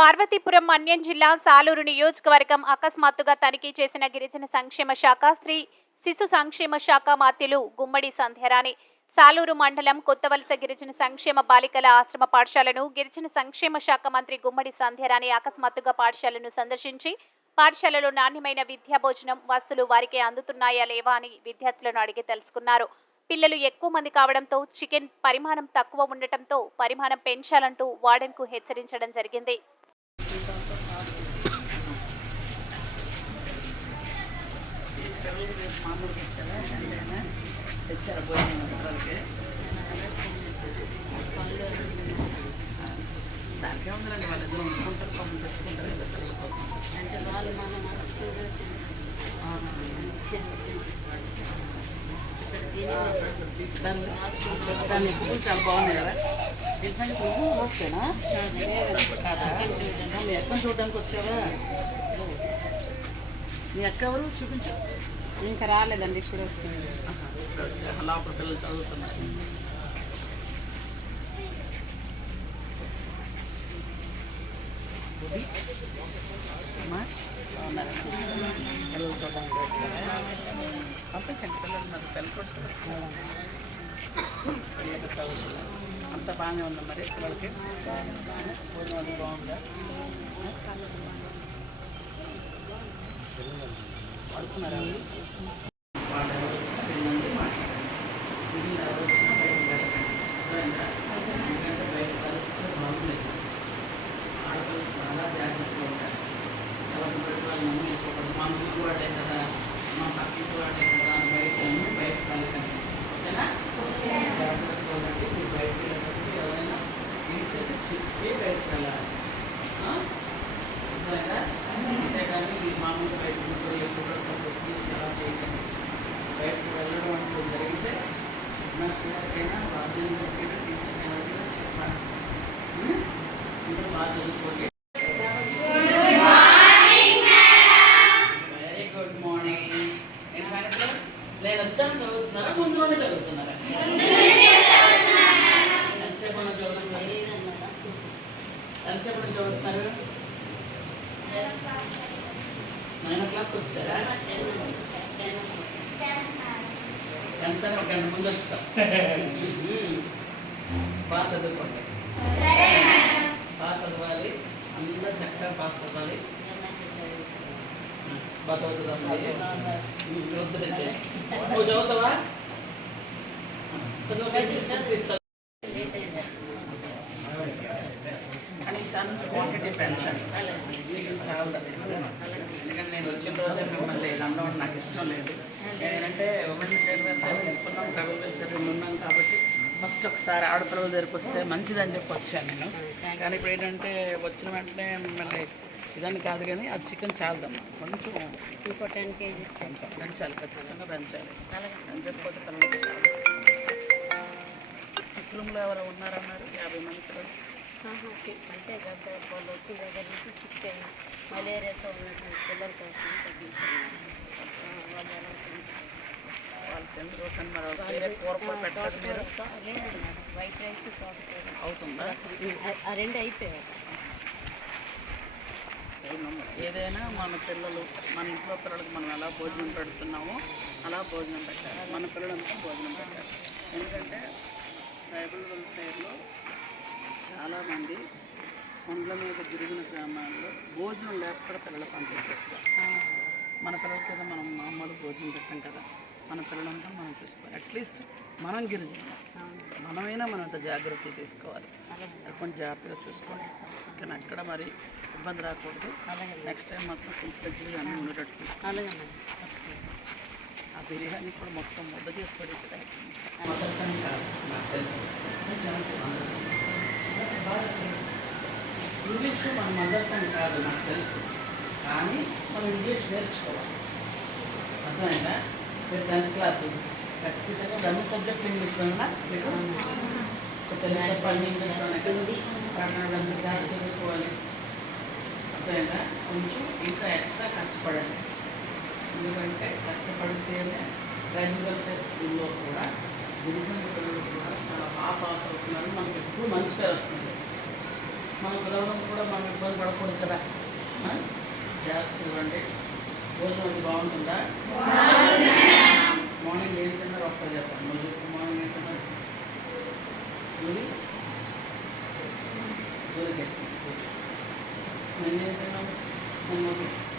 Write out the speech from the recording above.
పార్వతీపురం మన్యం జిల్లా సాలూరు నియోజకవర్గం అకస్మాత్తుగా తనిఖీ చేసిన గిరిజన సంక్షేమ శాఖ స్త్రీ శిశు సంక్షేమ శాఖ మాత్యులు గుమ్మడి సంధ్యారాణి సాలూరు మండలం కొత్తవలస గిరిజన సంక్షేమ బాలికల ఆశ్రమ పాఠశాలను గిరిజన సంక్షేమ శాఖ మంత్రి గుమ్మడి సంధ్యారాణి అకస్మాత్తుగా పాఠశాలను సందర్శించి పాఠశాలలో నాణ్యమైన విద్యా భోజనం వస్తువులు వారికి అందుతున్నాయా లేవా అని విద్యార్థులను అడిగి తెలుసుకున్నారు. పిల్లలు ఎక్కువ మంది కావడంతో చికెన్ పరిమాణం తక్కువ ఉండటంతో పరిమాణం పెంచాలంటూ వార్డెన్కు హెచ్చరించడం జరిగింది. దానికే ఉందండి వాళ్ళు ఇద్దరు ఉంటుకుంటారు పనులు తెచ్చుకుంటారు కదా పిల్లల కోసం అంటే వాళ్ళు మన దాన్ని పువ్వులు చాలా బాగున్నాయి కదా. ఎందుకంటే పువ్వు వస్తేనా మీ అక్కను చూడడానికి వచ్చావా? మీ అక్క ఎవరు చూపించు. ఇంకా రాలేదండి, ఇప్పుడు లోపల పిల్లలు చదువుతున్నారు. అమ్మా బాగున్నారా? పిల్లలు చూడడానికి వచ్చారా? పంపించండి పిల్లలు, మరి పిల్లలు కొట్టుకుంటున్నారు, పిల్లలకి చదువుతున్నారు. అంత బాగానే ఉందా మరి పిల్లలకి? భోజనం అది బాగుందా? పడుతున్నారా? వాళ్ళు ఎవరు వచ్చినా పిల్లలండి మాట్లాడండి. పిల్లలు ఎవరు వచ్చినా బయటకు వెళ్ళకండి. ఎందుకంటే బయట పరిస్థితులు బాగుండేది. ఆడపిల్లలు చాలా జాగ్రత్తగా ఉంటారు. ఎవరిని పెట్టి వాళ్ళు నమ్మిపోకూడదు. మా ముందు వాడే కదా, మా పక్కింటి వాడే కదా అని బయటకు వెళ్ళకండి. ఓకేనా? జాగ్రత్తగా ఉండండి. మీరు బయటకు వెళ్ళేటప్పుడు ఎవరైనా టీచర్ని చెప్పి బయటకు వెళ్ళాలి. అంతేగాని మీరు మామూలు బయటకు కూడా ఎప్పుడు తీసి అలా చేయకండి. బయటకు వెళ్ళడం అంటూ జరిగితే మాస్టర్కైనా వాద్యానికైనా టీచర్కి ఎవరికైనా చెప్పాలి. ఇంకా బాగా చదువుకోండి. Very good morning. నేను వచ్చాను చదువుతున్నారా? ముందు నుండి చదువుతున్నారా? ఎంతసేపు చదువుతున్నారు? ఎంతసేపు చదువుతున్నారు? 9 o'clock వచ్చారా? ఎంత ఒక గంట ముందు వచ్చాం. బాగా చదువుకోండి, బాగా చదవాలి. అందరూ చక్కగా బాగా చదవాలి. బాగా చదువుతుందా? నువ్వు చదువుతావా? చదువు కనీసానికి క్వాంటిటీ పెంచండి. మీకు చాలా ఎందుకంటే నేను వచ్చిన రోజే మిమ్మల్ని లండన్ నాకు ఇష్టం లేదు. ఏంటంటే ఉమెన్స్ డే తీసుకున్నాం, ట్రబుల్ వెల్ఫేర్ ఉన్నాం కాబట్టి ఫస్ట్ ఒకసారి ఆడపిల్లల దగ్గరికి వస్తే మంచిదని చెప్పి వచ్చాను నేను. కానీ ఇప్పుడు ఏంటంటే వచ్చిన వెంటనే మిమ్మల్ని ఇదాన్ని కాదు, కానీ ఆ చికెన్ చాలదమ్మా, కొంచెం ఇంకో 10 kgs పెంచాలి, ఖచ్చితంగా పెంచాలి. అని చెప్పిపోతే పిల్లలకి చాలు. సిక్ రూమ్లో ఎవరు ఉన్నారన్నారు? 50 మంది పిల్లలు అంటే గత వాళ్ళు వచ్చిన దగ్గర నుంచి సిక్ అయ్యి మలేరియాతో ఉన్నటువంటి పిల్లల కోసం తగ్గించారు. వాళ్ళు తిందరు కానీ మరి వేరే కూర కూడా పెట్టాలి. మీరు లేదన్నమాట, వైట్ రైస్ తోటకూర అవుతుందా? ఆ 2 అయిపోయాయి. ఏదైనా మన పిల్లలు, మన ఇంట్లో పిల్లలకు మనం ఎలా భోజనం పెడుతున్నామో అలా భోజనం పెట్టాలి. మన పిల్లలంతా భోజనం పెట్టాలి. ఎందుకంటే ట్రైబల్ వెల్ఫేర్లో చాలామంది కొండల మీద గిరిజన గ్రామాల్లో భోజనం లేకపోతే పిల్లలు పంపించేస్తారు. మన పిల్లల మీద మనం మామూలు భోజనం పెట్టాం కదా, మన పిల్లలంతా మనం చూసుకోవాలి. అట్లీస్ట్ మనం గిరిజన మనమైనా మనం అంత జాగ్రత్త తీసుకోవాలి. కొంచెం జాగ్రత్తగా చూసుకోవాలి. కానీ అక్కడ మరి ఇబ్బంది రాకూడదు. నెక్స్ట్ టైం మొత్తం కొంచెం దగ్గరగా అన్నీ ఉండేటట్టు చూసుకోవాలి. ఆ బిర్యానీ కూడా మొత్తం ముద్ద చేసి పడేది ఇంగ్లీష్ మన మదర్ టంగ్ కాదు నాకు తెలుసు, కానీ మనం ఇంగ్లీష్ నేర్చుకోవాలి. అర్థమైందా? మీరు 10th క్లాసు ఖచ్చితంగా 2 సబ్జెక్ట్ ఇంగ్లీష్లో ఉన్నా మీకు చదువుకోవాలి. అర్థమైందా? కొంచెం ఇంకా ఎక్స్ట్రా కష్టపడండి. ఎందుకంటే కష్టపడితేనే ట్రైబల్ వెల్ఫేర్ స్కూల్లో కూడా గిరిజన పిల్లలు కూడా చాలా బాగా పాస్ అవుతున్నారు. మనకి ఎప్పుడు మంచి పేరు వస్తుంది. మన పిల్లలకు కూడా మనం ఇబ్బంది పడకూడదు కదా. జాగ్రత్త ఇవ్వండి. భోజనం అది బాగుంటుందా? మార్నింగ్ ఏం తిన్నారు ఒక్కరు చెప్పండి. నువ్వు చెప్పు, మార్నింగ్ ఏం తిన్నారు? పూరి పూరి చెప్పు. నేను ఏం తిన్నాము?